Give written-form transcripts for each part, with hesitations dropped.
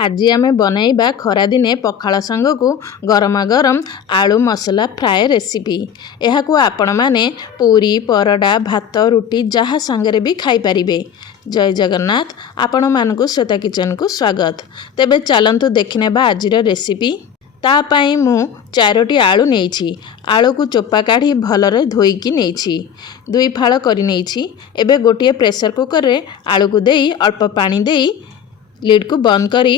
आज आमे बनैबा खरा दिने पखाल संगकु गरमा गरम आलू मसला फ्राए रेसिपी। एहाकु आपण माने पूरी परडा भात रुटी जहा संगरे भी खाई परिबे। जय जगन्नाथ। आपण मानकु श्वेता किचन को स्वागत। तेबे चलंतु देखिनेबा आजिर रेसिपी। ता पाई मु 4टी आलू नेइछि। आलू को चोपा काढ़ी भलरे धोईकी नेइछि। 2 फाळ करि नेइछि। एबे गोटिए प्रेशर कुकर रे आलू को देई अल्प पानी देई लिड को बंद करी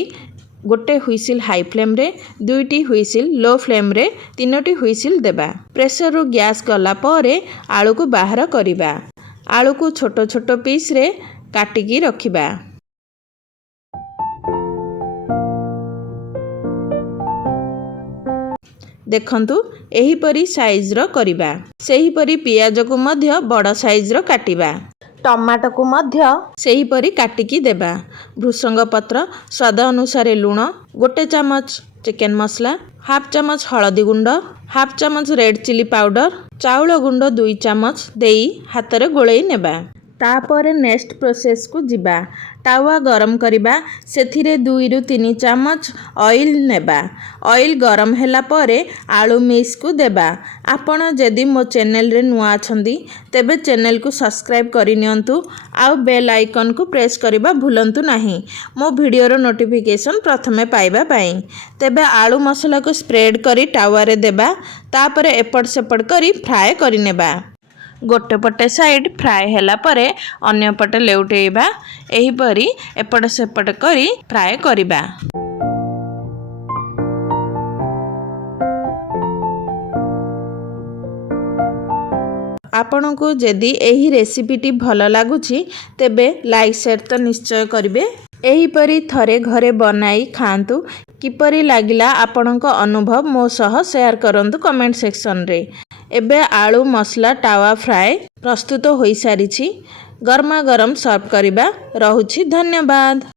गोटे हुइसिल हाई फ्लेम रे 2टी हुइसिल लो फ्लेम रे 3टी हुइसिल देबा। प्रेशर रो गैस गला परे आलू को बाहर करिबा। आलू को छोटो छोटो पीस रे काटिकी रखिबा। देखंतु एही परी साइज रो करिबा। सेही परी पियाज को मध्य बड़ साइज रो काटिबा। टमाटो को मध्य सेही परी काटिकी देबा। भृसंग पत्र स्वाद अनुसार लूण, गोटे चामच चिकन मसला, हाफ चामच हळदी गुंड, हाफ चामच रेड चिली पाउडर, चाउल गुंड 2 चामच देई हाथ रे गोळेई नेबा। तापर नेक्स्ट प्रोसेस को जिबा। टावा गरम करिबा। सेथिरे 2 रु 3 चामच ऑयल नेबा। ऑयल गरम हैला परे आलू मिक्स को देबा। आपण जदि मो चैनल रे नुआ अछंती तेबे चैनल को सब्सक्राइब करि नियंतु आउ बेल आइकन को प्रेस करिबा भूलंतु नाही मो वीडियो रो नोटिफिकेशन प्रथमे पाइबा पई। तेबे आलू मसला को स्प्रेड करी टावा रे देबा। तापर एपट सेपट करी फ्राए करि नेबा। गोटे पटे साइड फ्राए हैला परे अन्य पटे लेउटेइबा। एही परी एपट सेपट करी फ्राए करिबा। आपनको जदि एही रेसिपीटी भल लागुछि तेबे लाइक शेयर तो निश्चय करिवे। एही परी थरे घरे बनाई खांतु। किपरि लागिला आपणको अनुभव मो सह शेयर करंतु कमेंट सेक्शन रे। एबे आलू मसला टावा फ्राए प्रस्तुत होई सारिछि। गरमा गरम सर्व करिबा। रहुछि धन्यवाद।